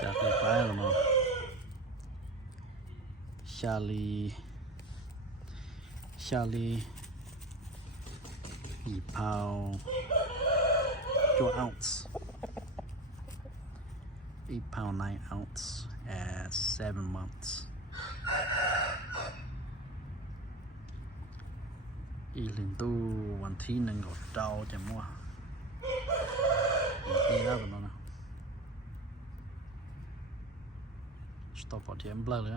下可以掰了吗？下里一泡2 ounce, 1 pound 9 ounce at 7 months. อีลินตู้วันที่1ของเราจะมั่วดีแล้วแบบนั้นนะ stop พอเทียมเบลอเลย